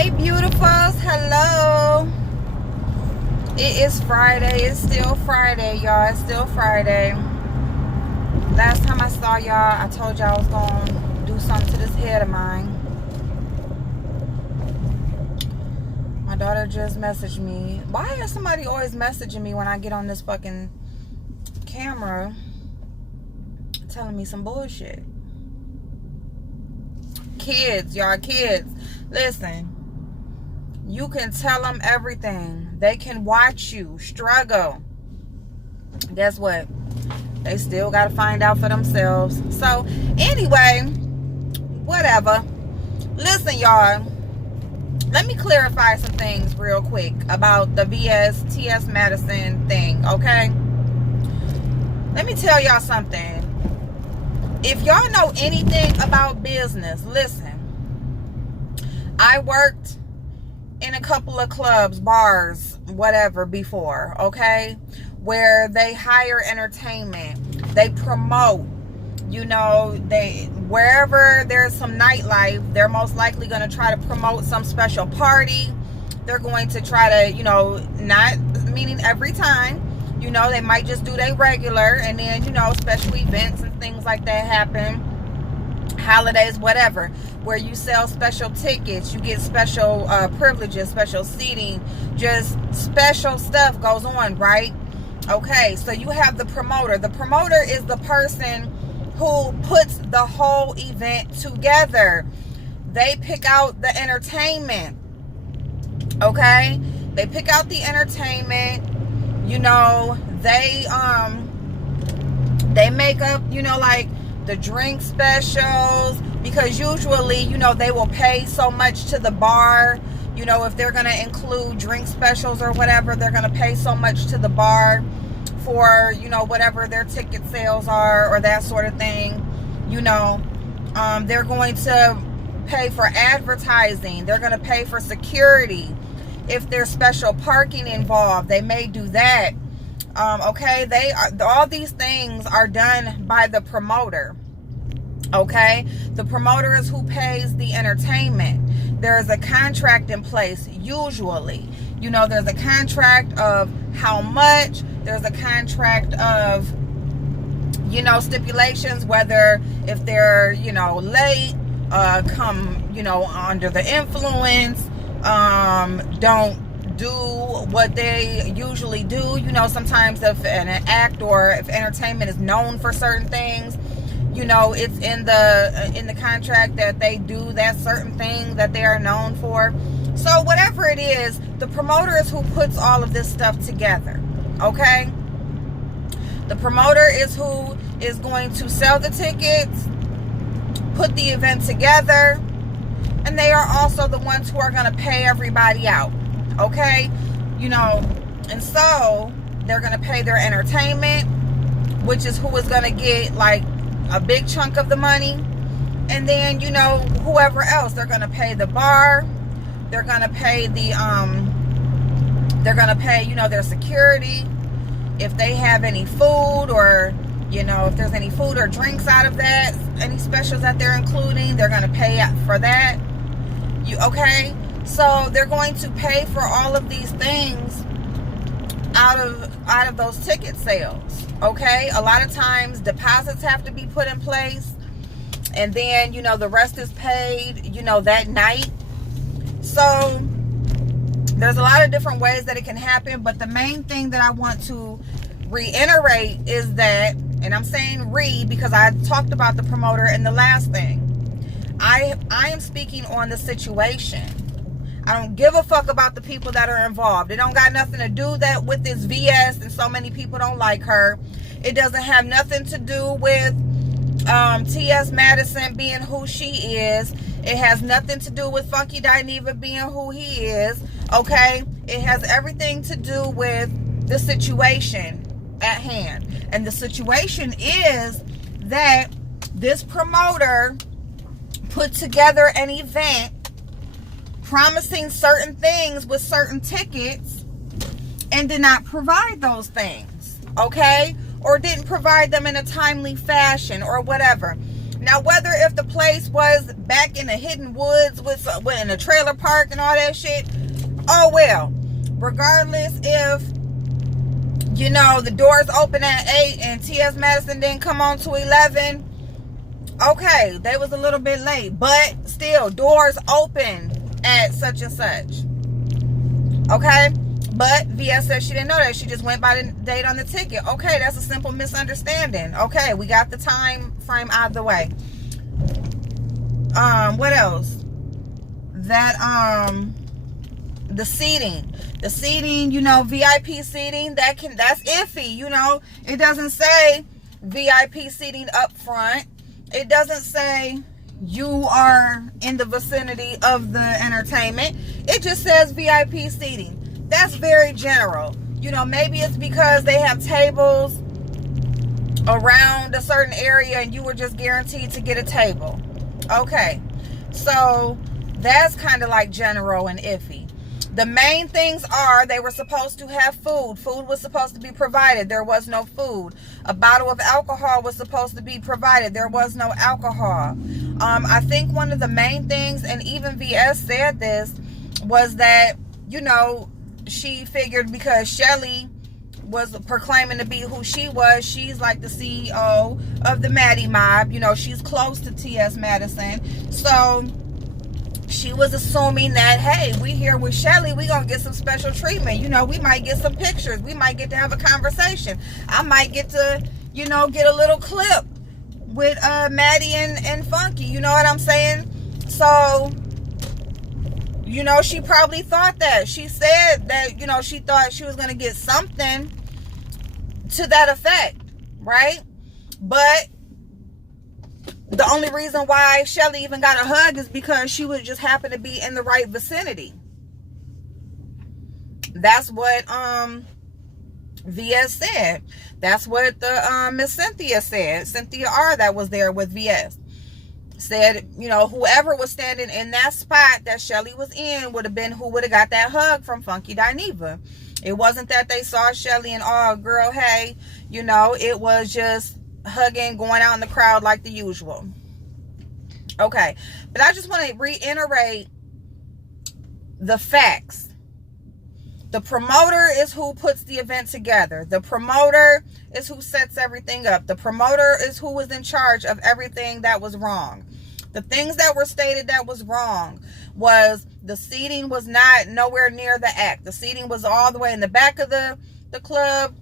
Hey beautifuls, hello. It is Friday. It's still Friday, y'all. It's still Friday. Last time I saw y'all, I told y'all I was gonna do something to this head of mine. My daughter just messaged me. Why is somebody always messaging me when I get on this fucking camera telling me some bullshit? Kids, y'all, kids. Listen, you can tell them everything. They can watch you struggle. Guess what? They still got to find out for themselves. So, anyway, whatever. Listen, y'all. Let me clarify some things real quick about the TS Madison thing, okay? Let me tell y'all something. If y'all know anything about business, listen. I worked in a couple of clubs, bars, whatever before, okay? Where they hire entertainment. They promote. You know, wherever there's some nightlife, they're most likely going to try to promote some special party. They're going to try to, you know, not meaning every time. You know, they might just do their regular, and then, you know, special events and things like that happen. Holidays, whatever, where you sell special tickets, you get special privileges, special seating, just special stuff goes on, right? Okay, so you have the promoter. The promoter is the person who puts the whole event together. They pick out the entertainment, okay? They pick out the entertainment. You know, they make up, you know, like the drink specials, because usually, you know, they will pay so much to the bar. You know, if they're going to include drink specials or whatever, they're going to pay so much to the bar for, you know, whatever their ticket sales are or that sort of thing. You know, they're going to pay for advertising. They're going to pay for security. If there's special parking involved, they may do that. Okay, all these things are done by the promoter. Okay, the promoter is who pays the entertainment. There is a contract in place, usually. You know, there's a contract of how much. There's a contract of, you know, stipulations, whether if they're, you know, late, come, you know, under the influence, don't do what they usually do. You know, sometimes if an act or if entertainment is known for certain things, you know, it's in the contract that they do that certain thing that they are known for. So whatever it is, the promoter is who puts all of this stuff together. Okay, the promoter is who is going to sell the tickets, put the event together, and they are also the ones who are going to pay everybody out. Okay, you know, and so they're going to pay their entertainment, which is who is going to get like a big chunk of the money. And then, you know, whoever else, they're going to pay the bar, they're going to pay you know, their security. If they have any food, or, you know, if there's any food or drinks out of that, any specials that they're including, they're going to pay for that. Okay? So they're going to pay for all of these things out of those ticket sales. Okay? A lot of times deposits have to be put in place, and then, you know, the rest is paid, you know, that night. So there's a lot of different ways that it can happen, but the main thing that I want to reiterate is that, and I'm saying because I talked about the promoter in the last thing. I am speaking on the situation. I don't give a fuck about the people that are involved. It don't got nothing to do with this VS, and so many people don't like her. It doesn't have nothing to do with TS Madison being who she is. It has nothing to do with Funky Dineva being who he is. Okay? It has everything to do with the situation at hand. And the situation is that this promoter put together an event promising certain things with certain tickets and did not provide those things, okay? Or didn't provide them in a timely fashion or whatever. Now, whether if the place was back in the hidden woods with in a trailer park and all that shit, oh well. Regardless if, you know, the doors open at 8 and T.S. Madison didn't come on to 11, okay, they was a little bit late. But still, doors open at such and such. Okay? But VS said she didn't know that. She just went by the date on the ticket. Okay, that's a simple misunderstanding. Okay, we got the time frame out of the way. What else? The seating, you know, VIP seating, that's iffy, you know. It doesn't say VIP seating up front. It doesn't say you are in the vicinity of the entertainment. It just says VIP seating. That's very general. You know, maybe it's because they have tables around a certain area and you were just guaranteed to get a table. Okay. So that's kind of like general and iffy. The main things are they were supposed to have food. Food was supposed to be provided. There was no food. A bottle of alcohol was supposed to be provided. There was no alcohol. I think one of the main things, and even VS said this, was that, you know, she figured because Shelly was proclaiming to be who she was, she's like the CEO of the Maddie Mob. You know, she's close to T.S. Madison. So she was assuming that, hey, we here with Shelly, we gonna get some special treatment. You know, we might get some pictures. We might get to have a conversation. I might get to, you know, get a little clip with Maddie and Funky. You know what I'm saying? So, you know, she probably thought that. She said that, you know, she thought she was going to get something to that effect, right? But the only reason why Shelly even got a hug is because she would just happen to be in the right vicinity. That's what VS said. That's what the Miss Cynthia said. Cynthia R. that was there with VS. Said, you know, whoever was standing in that spot that Shelly was in would have been who would have got that hug from Funky Dineva. It wasn't that they saw Shelly and, oh, girl, hey, you know, it was just hugging, going out in the crowd like the usual. Okay, but I just want to reiterate the facts. The promoter is who puts the event together. The promoter is who sets everything up. The promoter is who was in charge of everything that was wrong. The things that were stated that was wrong was the seating was not nowhere near the act. The seating was all the way in the back of the club,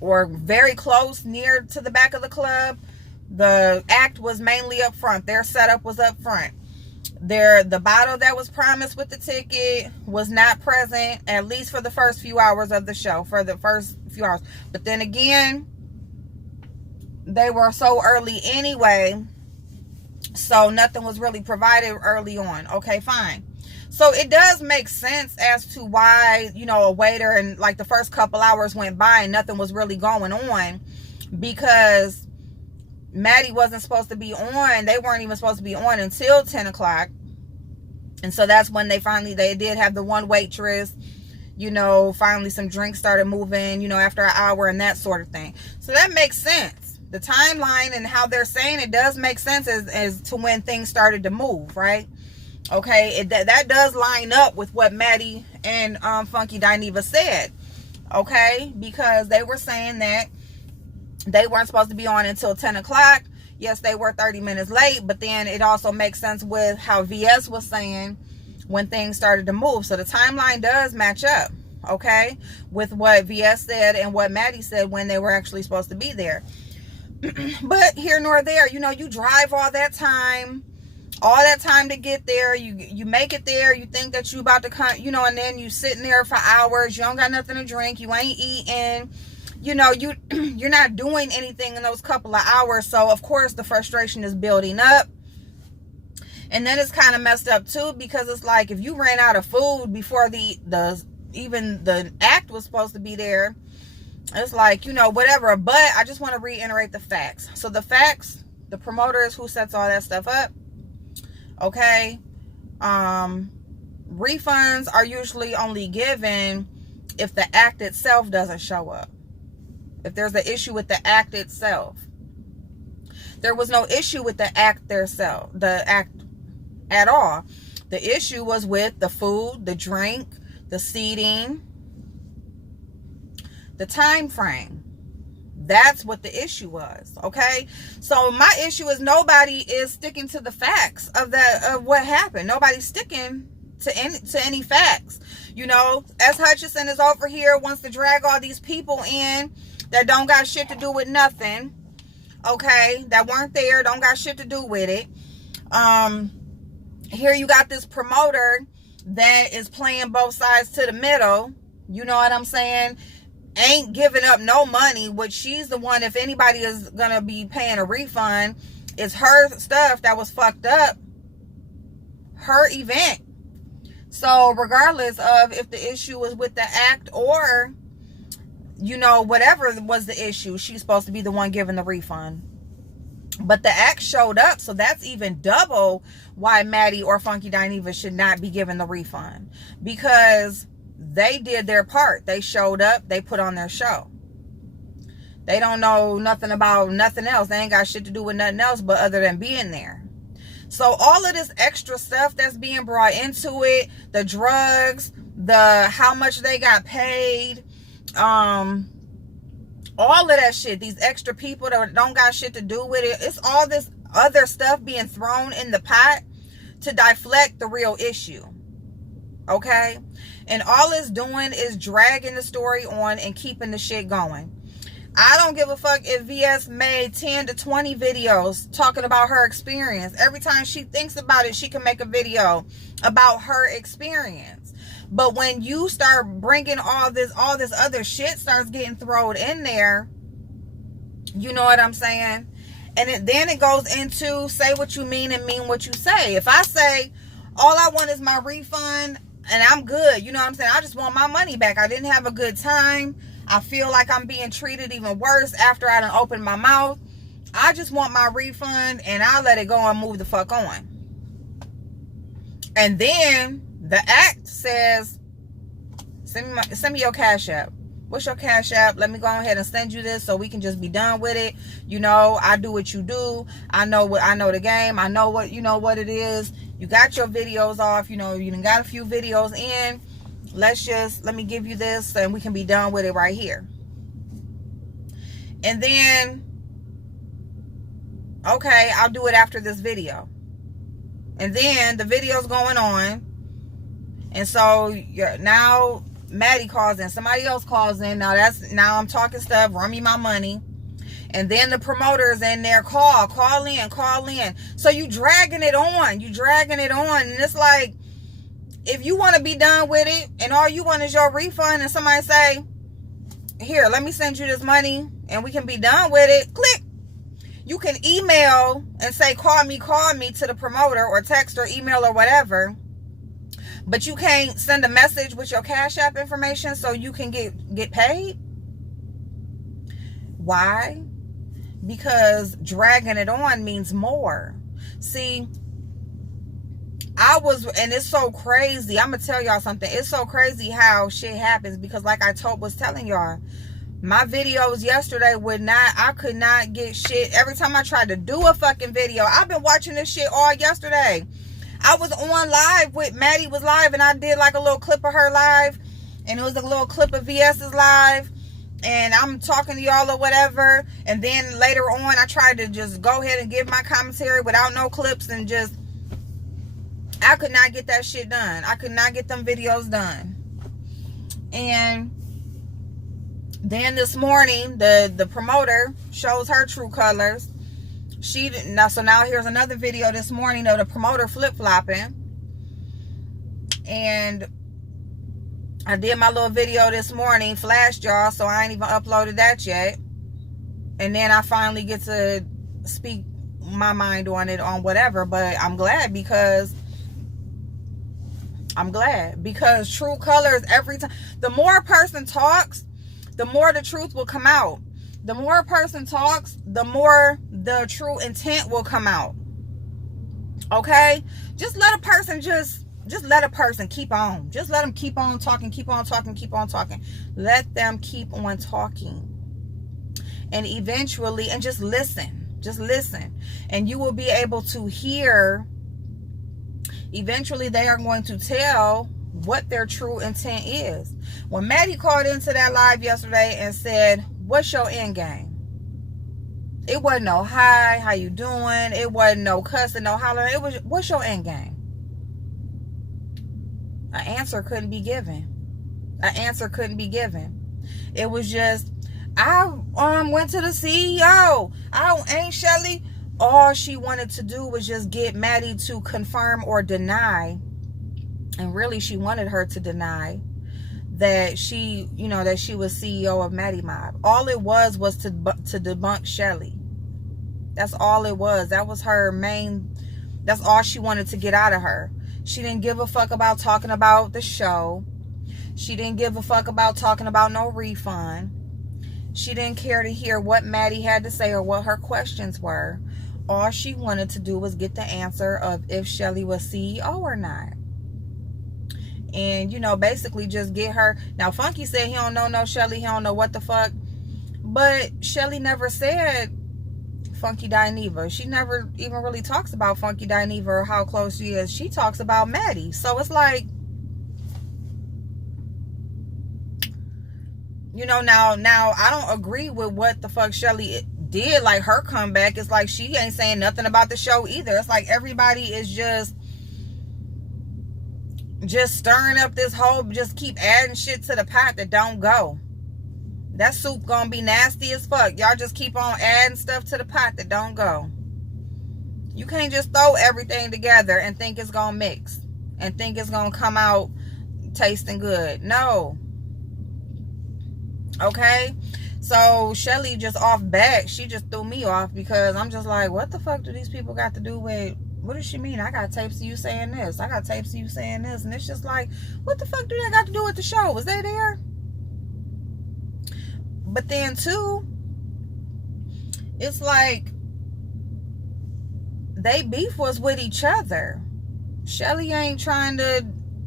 or very close, near to the back of the club. The act was mainly up front. Their setup was up front. The bottle that was promised with the ticket was not present, at least for the first few hours of the show, for the first few hours. But then again, they were so early anyway, so nothing was really provided early on. Okay, fine. So it does make sense as to why, you know, a waiter and like the first couple hours went by and nothing was really going on, because Maddie wasn't supposed to be on. They weren't even supposed to be on until 10 o'clock. And so that's when they did have the one waitress, you know, finally some drinks started moving, you know, after an hour and that sort of thing. So that makes sense. The timeline and how they're saying it does make sense as to when things started to move, right? Okay, that does line up with what Maddie and Funky Dineva said, okay? Because they were saying that they weren't supposed to be on until 10 o'clock. Yes, they were 30 minutes late, but then it also makes sense with how VS was saying when things started to move. So the timeline does match up, okay, with what VS said and what Maddie said when they were actually supposed to be there. But here nor there, you know, you drive all that time to get there. You make it there. You think that you about to come, you know, and then you sitting there for hours. You don't got nothing to drink. You ain't eating. You know, you're not doing anything in those couple of hours. So, of course, the frustration is building up. And then it's kind of messed up, too, because it's like if you ran out of food before even the act was supposed to be there, it's like, you know, whatever. But I just want to reiterate the facts. So the facts, the promoter is who sets all that stuff up. Okay. Refunds are usually only given if the act itself doesn't show up. If there's an issue with the act itself. There was no issue with the act at all. The issue was with the food, the drink, the seating, the time frame. That's what the issue was, okay? So my issue is nobody is sticking to the facts of what happened. Nobody's sticking to any facts. You know, S. Hutchinson is over here, wants to drag all these people in that don't got shit to do with nothing, okay? That weren't there, don't got shit to do with it. Here you got this promoter that is playing both sides to the middle. You know what I'm saying? Ain't giving up no money, which she's the one, if anybody is gonna be paying a refund, it's her stuff that was fucked up, her event. So regardless of if the issue was with the act or, you know, whatever was the issue, she's supposed to be the one giving the refund. But the act showed up, so that's even double why Maddie or Funky Dineva should not be given the refund, because they did their part. They showed up, they put on their show. They don't know nothing about nothing else. They ain't got shit to do with nothing else but other than being there. So all of this extra stuff that's being brought into it, the drugs, the how much they got paid, all of that shit, these extra people that don't got shit to do with it, it's all this other stuff being thrown in the pot to deflect the real issue, okay? And all it's doing is dragging the story on and keeping the shit going. I don't give a fuck if VS made 10 to 20 videos talking about her experience. Every time she thinks about it, she can make a video about her experience. But when you start bringing all this other shit starts getting thrown in there, you know what I'm saying? And then it goes into say what you mean and mean what you say. If I say, all I want is my refund and I'm good, you know what I'm saying? I just want my money back. I didn't have a good time. I feel like I'm being treated even worse after I done opened my mouth. I just want my refund and I'll let it go and move the fuck on. And then the act says, send me your Cash App. What's your Cash App? Let me go ahead and send you this so we can just be done with it. You know, I do what you do. I know the game. I know what, you know what it is. You got your videos off. You know, you done got a few videos in. Let me give you this and we can be done with it right here. And then, okay, I'll do it after this video. And then the video's going on. And so now Maddie calls in. Somebody else calls in. Now I'm talking stuff. Run me my money. And then the promoter's in there. Call in. So you dragging it on. And it's like, if you want to be done with it and all you want is your refund and somebody say, here, let me send you this money and we can be done with it, click. You can email and say, call me to the promoter, or text or email or whatever. But you can't send a message with your Cash App information so you can get paid. Why? Because dragging it on means more. See, and it's so crazy. I'm gonna tell y'all something. It's so crazy how shit happens, because like I was telling y'all, my videos yesterday I could not get shit. Every time I tried to do a fucking video, I've been watching this shit all yesterday. I was on live with Maddie was live, and I did like a little clip of her live, and it was a little clip of VS's live, and I'm talking to y'all or whatever. And then later on, I tried to just go ahead and give my commentary without no clips, and just, I could not get that shit done. I could not get them videos done. And then this morning, the promoter shows her true colors. So now here's another video this morning of the promoter flip-flopping. And I did my little video this morning, flashed y'all, so I ain't even uploaded that yet. And then I finally get to speak my mind on it, on whatever. But I'm glad because true colors, every time, the more a person talks, the more the truth will come out. The more a person talks, the more the true intent will come out. Okay? Just let a person let a person keep on. Just let them keep on talking, keep on talking. Let them keep on talking. And eventually, and just listen. Just listen. And you will be able to hear. Eventually, they are going to tell what their true intent is. When Maddie called into that live yesterday and said, what's your end game? It wasn't no hi, how you doing? It wasn't no cussing, no hollering. It was, what's your end game? An answer couldn't be given. An answer couldn't be given. It was just, I went to the CEO. Ain't Shelly. All she wanted to do was just get Maddie to confirm or deny. And really, she wanted her to deny that she, that she was CEO of Maddie Mob. All it was to debunk Shelly. That's all it was. That was her main, that's all she wanted to get out of her. She didn't give a fuck about talking about the show. She didn't give a fuck about talking about no refund. She didn't care to hear what Maddie had to say or what her questions were. All she wanted to do was get the answer of if Shelly was CEO or not. And, basically just get her. Now, Funky said he don't know no Shelly. He don't know what the fuck. But Shelly never said Funky Dineva. She never even really talks about Funky Dineva or how close she is. She talks about Maddie. So it's like, now I don't agree with what the fuck Shelly did. Like, her comeback is like she ain't saying nothing about the show either. It's like everybody is just stirring up this whole, just keep adding shit to the pot that don't go. That soup gonna be nasty as fuck. Y'all just keep on adding stuff to the pot that don't go. You can't just throw everything together and think it's gonna mix and think it's gonna come out tasting good. No. Okay? So Shelly just off back. She just threw me off because I'm just like, what the fuck do these people got to do with, what does she mean? I got tapes of you saying this. I got tapes of you saying this. And it's just like, what the fuck do they got to do with the show? Was they there? But then too, it's like they beef was with each other. Shelly ain't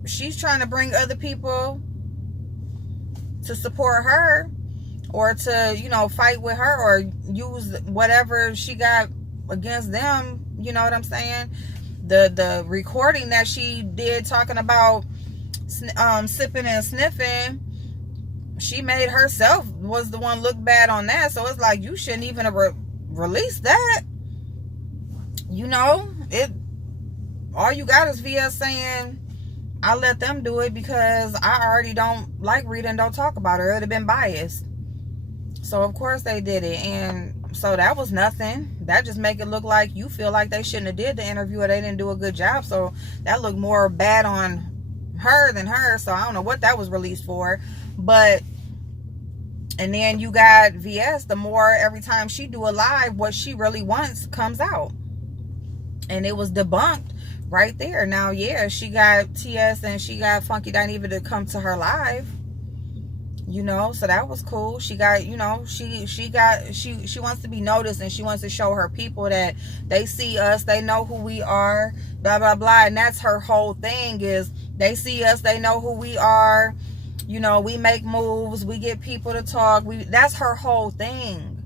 she's trying to bring other people to support her or to, fight with her or use whatever she got against them. You know what I'm saying? The recording that she did talking about sipping and sniffing, she made herself was the one look bad on that. So it's like, you shouldn't even have released that. All you got is VS saying, I let them do it because I already don't like Rita and don't talk about her. It would have been biased. So of course they did it. And so that was nothing. That just make it look like you feel like they shouldn't have did the interview or they didn't do a good job. So that looked more bad on her than her. So I don't know what that was released for. But, and then you got VS, the more every time she do a live, what she really wants comes out. And it was debunked right there. Now, yeah, she got TS and she got Funky Dineva to come to her live. So that was cool. She got, she wants to be noticed and she wants to show her people that they see us, they know who we are, blah, blah, blah. And that's her whole thing is they see us, they know who we are. We make moves, we get people to talk. That's her whole thing.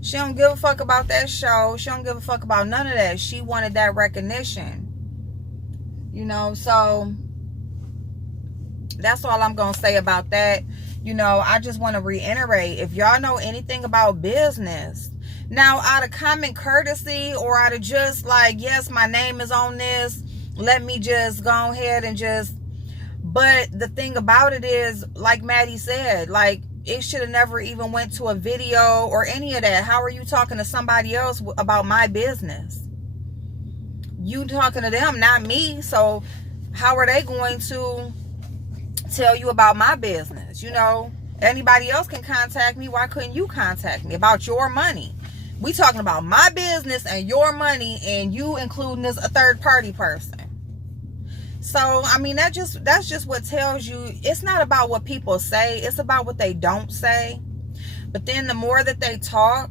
She don't give a fuck about that show. She don't give a fuck about none of that. She wanted that recognition. So that's all I'm going to say about that. I just want to reiterate, if y'all know anything about business, now out of common courtesy or out of just like, yes, my name is on this, let me just go ahead and just, but the thing about it is, like Maddie said, like, it should have never even went to a video or any of that. How are you talking to somebody else about my business? You talking to them, not me. So how are they going to tell you about my business? Anybody else can contact me. Why couldn't you contact me about your money? We talking about my business and your money and you including this a third party person. So, I mean, that's just what tells you it's not about what people say. It's about what they don't say. But then the more that they talk,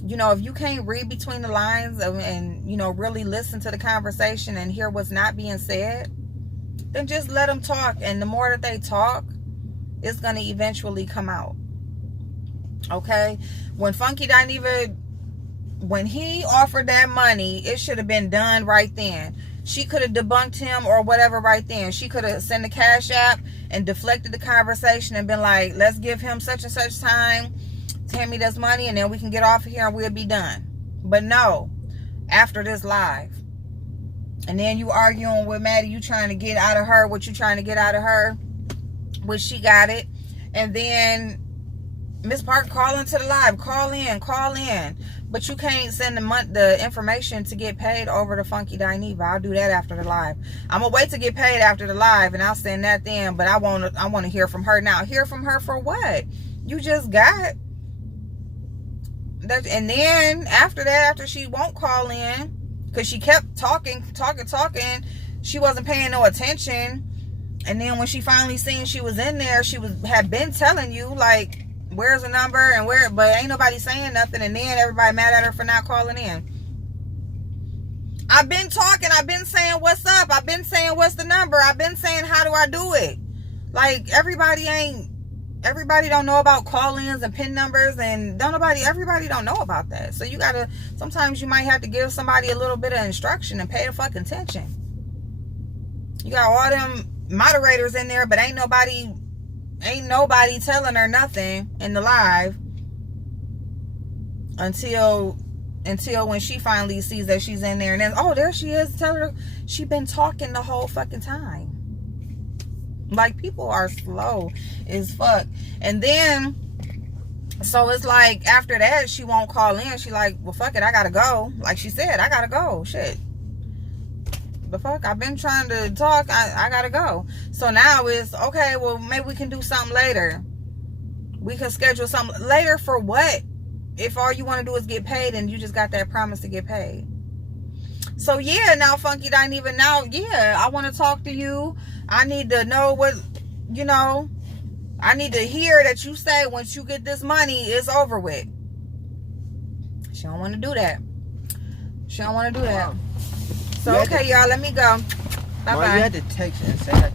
if you can't read between the lines and really listen to the conversation and hear what's not being said, then just let them talk. And the more that they talk, it's going to eventually come out. Okay? When Funky Dineva when he offered that money, it should have been done right then. She could have debunked him or whatever right then. She could have sent a cash app and deflected the conversation and been like, let's give him such and such time, hand me this money, and then we can get off of here and we'll be done. But no, after this live. And then you arguing with Maddie, you trying to get out of her what you trying to get out of her, which she got it. And then Miss Park calling to the live, call in. But you can't send the information to get paid over to Funky Dineva. I'll do that after the live. I'm gonna wait to get paid after the live, and I'll send that then. But I want to hear from her now. Hear from her for what? You just got that, and then after that, after she won't call in because she kept talking, she wasn't paying no attention. And then when she finally seen she was in there, had been telling you like, where's the number and where, but ain't nobody saying nothing. And then everybody mad at her for not calling in. I've been talking. I've been saying what's up. I've been saying what's the number. I've been saying how do I do it. Like everybody don't know about call-ins and PIN numbers, and everybody don't know about that. So sometimes you might have to give somebody a little bit of instruction and pay the fucking attention. You got all them moderators in there, but ain't nobody telling her nothing in the live until when she finally sees that she's in there, and then, oh, there she is. Tell her she been talking the whole fucking time. Like, people are slow as fuck. And then, so it's like, after that, she won't call in. She like, well, fuck it, I gotta go. Like she said, I gotta go. Shit. The fuck? I've been trying to talk. I gotta go. So now it's, okay, well, maybe we can do something later. We can schedule something later for what? If all you want to do is get paid and you just got that promise to get paid. So, yeah, now, Funky Dineva, now, yeah, I want to talk to you. I need to know what, I need to hear that you say once you get this money, it's over with. She don't want to do that. So, okay, y'all, let me go. Bye-bye. You had to text and say that.